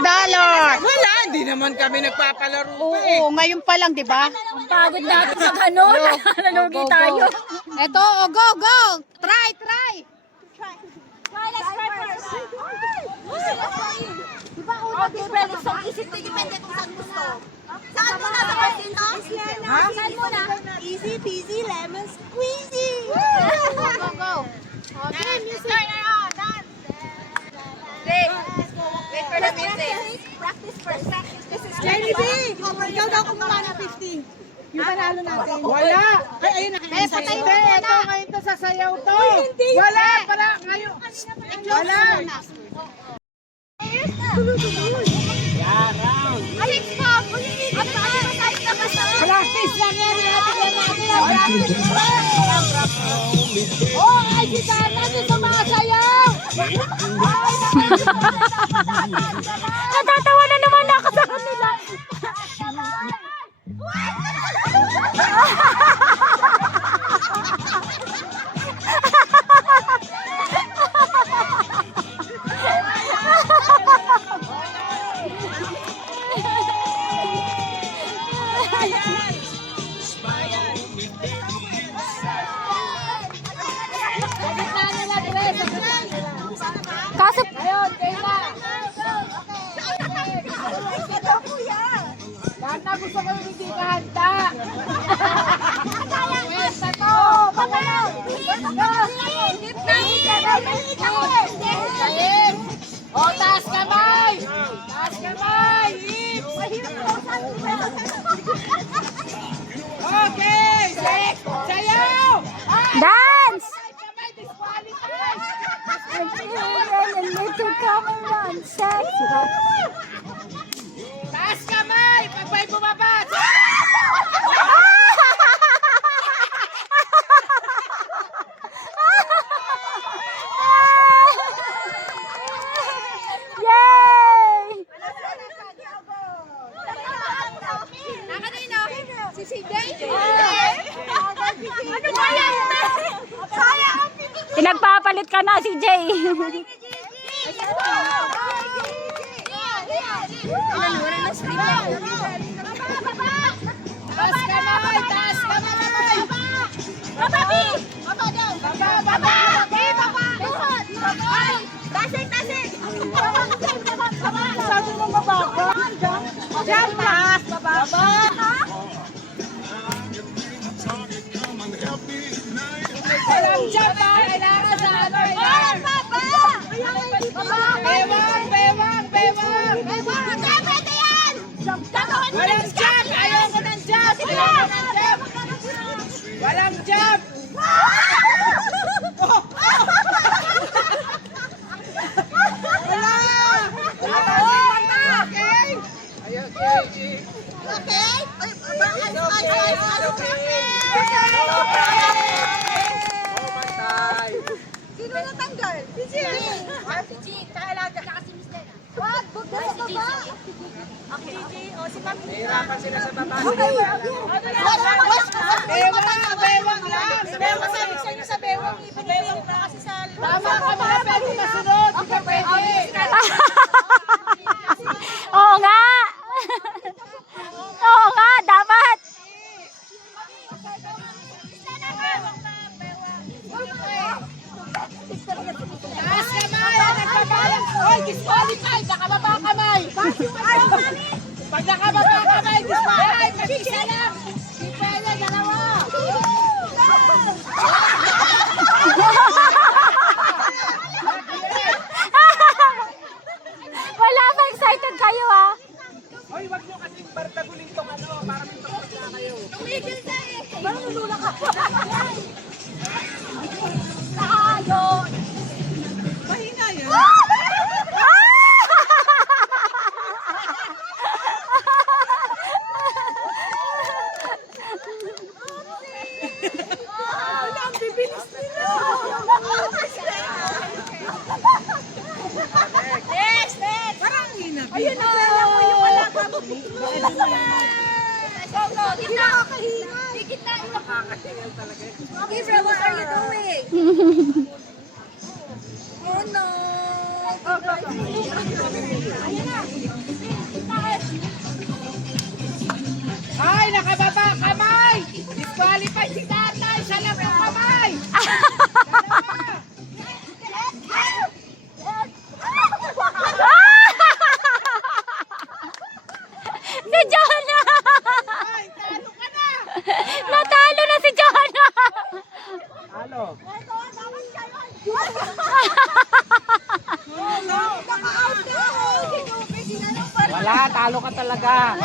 Dalot. Wala, hindi naman kami nagpapalaro pa eh. Oo, ngayon pa lang, di ba? Pagod natin sa kanon. Nalugi tayo. Eto, oh, go, go. Try. Let's try first. Diba una, depende sa isip. Depende kung saan gusto. Saan muna sa kasino? Saan muna? Easy peasy lemon squeezy. Go. Okay, music. Wait for the music. Practice first. This is Jenny B! Ikaw daw kumuha ng 50. Yung panalo natin. Wala. Ay, ayun na. patay Hindi, ito ngayon to sasayaw to. Wala, para ngayon. Wala. Alex, stop! Practice lang yan. Oh, ay, si Tana, di sumasayaw! Natatawa na naman ako sa kanila. Kaso, ayun, Kayla. Bata, gusto ko yung hindi ka handa. Pwesta to. Papalaw. O, taas kamay. Taas kamay. Okay. Sayaw. Dance! Kamay, disqualified. Taas kamay. Pag may bumaba. Yay! Si CJ? Ano ba yan? Pinagpapalit ka na si Jay. Taas kamay. Taas kamay. Baba, B! Baba. Tasik! Sabi mo mababa. Diyan, taas. Baba. Walang jump ha. Kailangan sa ano. Bewang. Walang jump. Ayoko ng jump. Walang jump. Sino natanggal? Si CJ. Hirapan sila sa baba. Okay. Bewang lang. Bewang sabi sa inyo sa bewang. Bewang na kasi sa... Tama ka mga pwede masunod. Hindi ka pwede. Oo nga! Oo nga, dapat! Taas kamay. Nagbabalang. Oy, disqualified. Nakababa kamay. Pag nakababa kamay, disqualified. Mag-isa lang. Hindi pwede. Dalawa. Wala pa, excited kayo ha? Oy, wag nyo kasing bartagulin tong ano. Para may tapos na kayo. Tumigil ka eh. Parang nululak ka. Tayo! Mahina yun. Wala, ang bibilis nila! Next! Parang hina. Ayun na! Go, go! Hindi nakakahinga! Hindi Nakakahingal talaga. Gabriel, what are you doing? Oh no. Ayun na! Wala, talo ka talaga.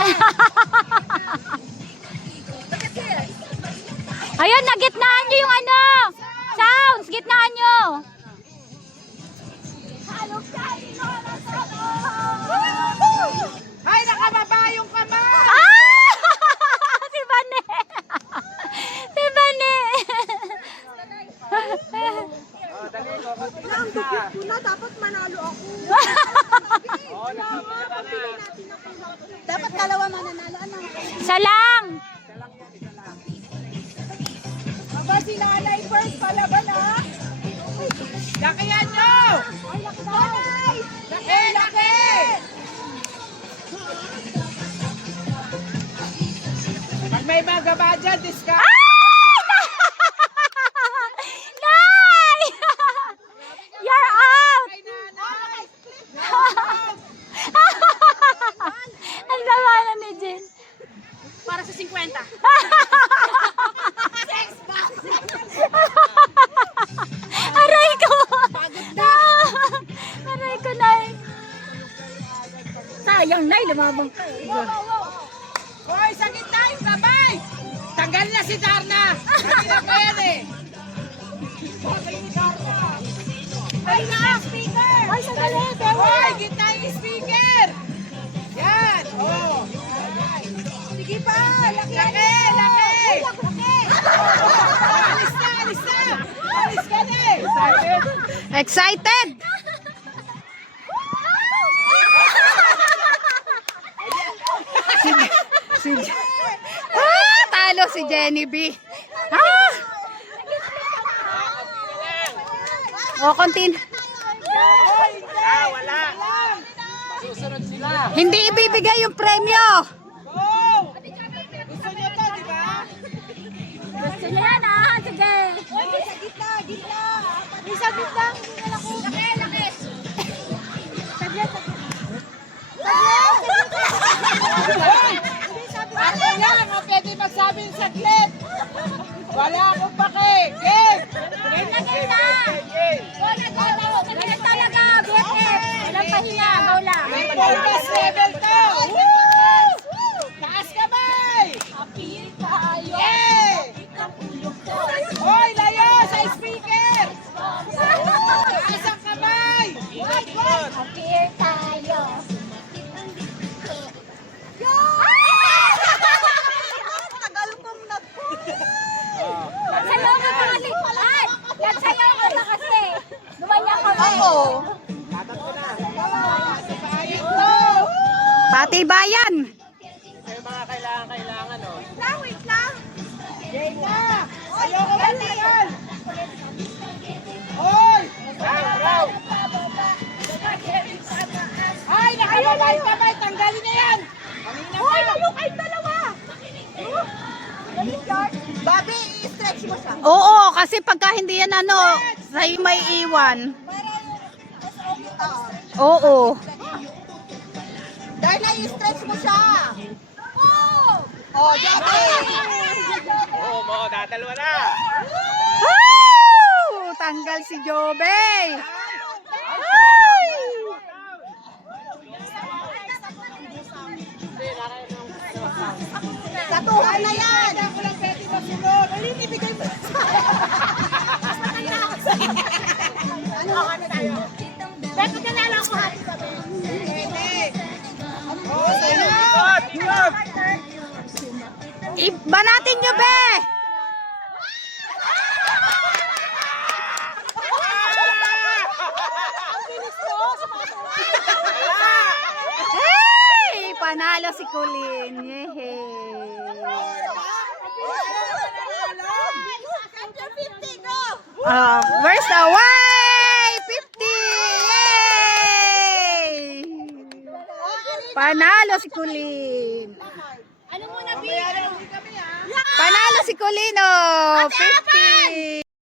Ayun, nagitnaan nyo yung ano. Sounds, gitnaan nyo. Ay, nakababa yung kamay! Ah! Si Bane. Si Bane. Ang dupit ko na, dapat manalo ako. Dapat dalawa mananalo. Ano? Isa lang. Aba, si nanay first palaban ha. Lakihan nyo! Ay, laki nanay! Laki, laki! Pag may magaba dyan, discount. Nay! You're out. Ay, nanay! Ang sama na ni Jen. Para sa 50. Aray ko! Aray ko, Nay. Sayang, Nay. Lumabang ka. Hoy, sa gitna yung kamay! Tanggal na si Darna! Kanina pa yan eh! Ay, na! Speaker! Ay, sandali! Hoy, gitna yung speaker! Yan! Oh! Sige pa! Laki! Laki! Laki! Laki! Alis na! Alis na! Alis ka na eh! Excited! Talo si Jenny B. Ah! O, kontin. Wala! Susunod sila! Hindi ibibigay yung premyo. Go! Gusto niyo to, di ba? Gusto niya yan, ah. Sige. Uy, sa gitna! Gitna! May saglit lang! Hindi na lang ko. Laki! Laki! Saglit! Ako lang ang pwede magsabi ng saglit! Wala akong pake! Game! Game na, game na. Ganun talaga, BFF. Walang pahinga, go lang. May bonus level to! Woo! Taas kamay! Yeah! Hoy, layo sa speaker! Taas ang kamay! Appear tayo. Tagal kong Sayo ka mga likuan. Nagsayaw ka na kasi. Gumanyan ka na. Oo. Ayun to! Pati bayan. Wait lang! Game na! Ayoko matagal! Hoy! Ay, nakababa yung kamay! Tanggalin na yan! Kanina Hoy, pa! layo kayong dalawa! Bobby, i-stretch mo siya. Oo, kasi pagka hindi yan ano, sa'yo may iwan. Oo. Darla, i-stretch mo siya. Oh, Jackie! Oo mo, dadalwa na! Woo! Tanggal si Jobe. Ay! Sa tuhod na yan! Ako lang pwede masunod! Ay, ibigay mo sa ano tayo? Beto ka na lang ako hati sabi. Oh, sa'yo! Iba natin nyo, be! Hey! Panalo si Colin. Yehey! Where's the way? 50! Yay! Panalo si Colin. Ano muna, B? Kaya rin kami ha! Panalo si Colin, oh! 50!